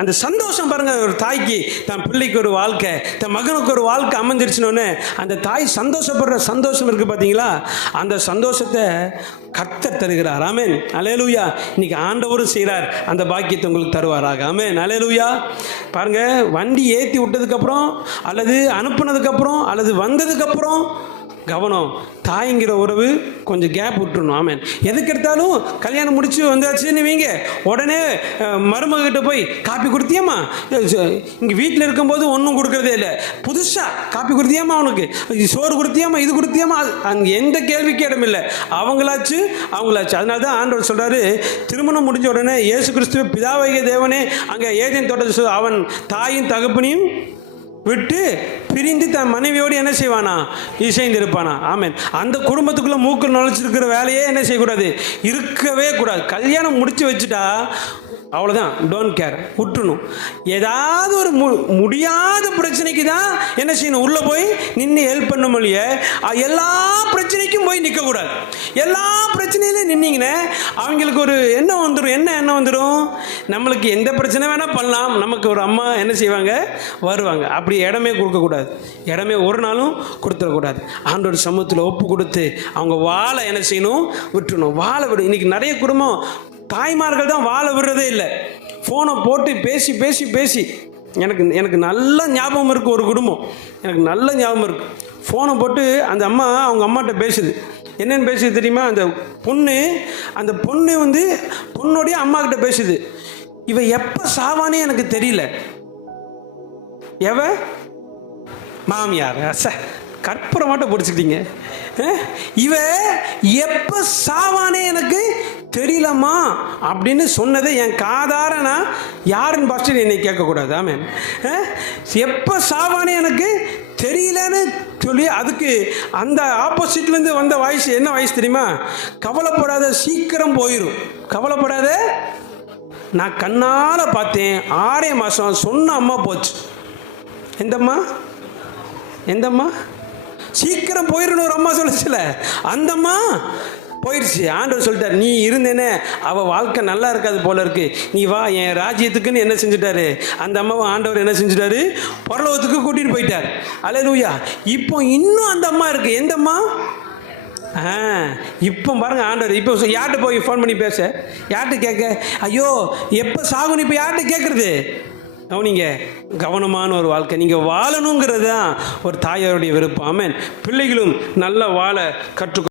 அந்த சந்தோஷம் பாருங்க, ஒரு தாய்க்கு தன் பிள்ளைக்கு ஒரு வாழ்க்கை, தன் மகனுக்கு ஒரு வாழ்க்கை அமைஞ்சிருச்சுன்னு அந்த தாய் சந்தோஷப்படுற சந்தோஷம் இருக்கு பார்த்தீங்களா? அந்த சந்தோஷத்தை கர்த்தர் தருகிறார். ஆமென், அல்லேலூயா. இன்னைக்கு ஆண்டவரும் செய்கிறார், அந்த பாக்கியத்தை உங்களுக்கு தருவாராக. ஆமென், அல்லேலூயா. பாருங்க, வண்டி ஏற்றி விட்டதுக்கப்புறம் அல்லது அனுப்புனதுக்கப்புறம் அல்லது வந்ததுக்கப்புறம் கவனம், தாய்ங்கிற உறவு கொஞ்சம் கேப் விட்டுருணும். ஆமென். எதுக்கு எடுத்தாலும் கல்யாணம் முடிச்சு வந்தாச்சுன்னு வைங்க, உடனே மருமகிட்ட போய் காப்பி கொடுத்தியாம்மா, இங்கே வீட்டில் இருக்கும்போது ஒன்றும் கொடுக்குறதே இல்லை, புதுசாக காப்பி கொடுத்தியாம்மா, அவனுக்கு சோறு கொடுத்தியாம்மா, இது கொடுத்தியாம்மா, அங்கே எந்த கேள்விக்கு இடம் இல்லை, அவங்களாச்சு. அதனால தான் ஆண்டவர் சொல்கிறாரு, திருமணம் முடிஞ்ச உடனே இயேசு கிறிஸ்துவ பிதாவாகிய தேவனே அங்கே ஏதேன் தோட்டத்தை அவன் தாயின் தகப்பனையும் விட்டு பிரிந்து தன் மனைவியோடு என்ன செய்வானா, இசைந்திருப்பானா. ஆமென். அந்த குடும்பத்துக்குள்ளே மூக்கு நுழைச்சிருக்கிற வேலையே என்ன செய்யக்கூடாது, இருக்கவே கூடாது. கல்யாணம் முடிச்சு வச்சுட்டா அவ்வளோதான், டோன்ட் கேர், விட்டுணும். ஏதாவது ஒரு முடியாத பிரச்சனைக்கு தான் என்ன செய்யணும், உள்ளே போய் நின்று ஹெல்ப் பண்ண முடிய, எல்லா பிரச்சனைக்கும் போய் நிற்கக்கூடாது. எல்லா பிரச்சனையிலும் நின்னீங்கன்னா அவங்களுக்கு ஒரு எண்ணம் வந்துடும். என்ன எண்ணம் வந்துடும், நம்மளுக்கு எந்த பிரச்சனை வேணால் பண்ணலாம், நமக்கு ஒரு அம்மா என்ன செய்வாங்க, வருவாங்க. அப்படி இடமே கொடுக்கக்கூடாது, இடமே ஒரு நாளும் கொடுத்துடக்கூடாது. ஆண்டவர் சமூகத்தில் ஒப்பு கொடுத்து அவங்க வாழை என்ன செய்யணும், விட்டுணும். வாழை விடு. இன்றைக்கி நிறைய குடும்பம் தாய்மார்கள் தான் வாழ விடுறதே இல்லை. ஃபோனை போட்டு பேசி பேசி பேசி எனக்கு நல்ல ஞாபகம் இருக்குது. ஒரு குடும்பம் எனக்கு நல்ல ஞாபகம் இருக்குது. ஃபோனை போட்டு அந்த அம்மா அவங்க அம்மாட்ட பேசுது. என்னென்னு பேசுது தெரியுமா? அந்த பொண்ணு வந்து பொண்ணுடைய அம்மாக்கிட்ட பேசுது. இவ எப்போ சாவானே எனக்கு தெரியல. மாமியார் கற்பூரம் மட்டும் பிடிச்சிக்கிட்டீங்க. இவ எப்போ சாவானே எனக்கு தெரியலம்மா அப்படின்னு சொன்னதை என் காதார நான் யாருன்னு பார்த்து என்னை கேட்கக்கூடாது. ஆமென். எப்போ சாவானே எனக்கு தெரியலன்னு சொல்லி அதுக்கு அந்த ஆப்போசிட்லேருந்து வந்த வாய்ஸ் என்ன வாய்ஸ் தெரியுமா? கவலைப்படாத, சீக்கிரம் போயிடும், கவலைப்படாத, நான் கண்ணால் பார்த்தேன், 6 மாதம் சொன்ன அம்மா போச்சு. எந்தம்மா சீக்கிரம் போயிடணும் ஒரு அம்மா சொல்லுச்சுல, அந்த அம்மா போயிடுச்சு. ஆண்டவர் சொல்லிட்டார், நீ இருந்தேனே அவள் வாழ்க்கை நல்லா இருக்காது போல இருக்கு, நீ வா என் ராஜ்யத்துக்குன்னு என்ன செஞ்சுட்டாரு, அந்த அம்மாவை ஆண்டவர் என்ன செஞ்சுட்டாரு, பரலோகத்துக்கு கூட்டிகிட்டு போயிட்டார். அல்லேலூயா. இப்போ இன்னும் அந்த அம்மா இருக்குது. எந்த அம்மா? இப்போ பாருங்கள், ஆண்டவர் இப்போ யார்கிட்ட போய் ஃபோன் பண்ணி பேச, யார்கிட்ட கேட்க, ஐயோ எப்போ சாகுன்னு இப்போ யார்கிட்ட கேட்குறது? கவனிங்க, கவனமான ஒரு வாழ்க்கை நீங்கள் வாழணுங்கிறது தான் ஒரு தாயாருடைய விருப்பம். ஆமென். பிள்ளைகளும் நல்ல வாழ கற்றுக்கொள்ள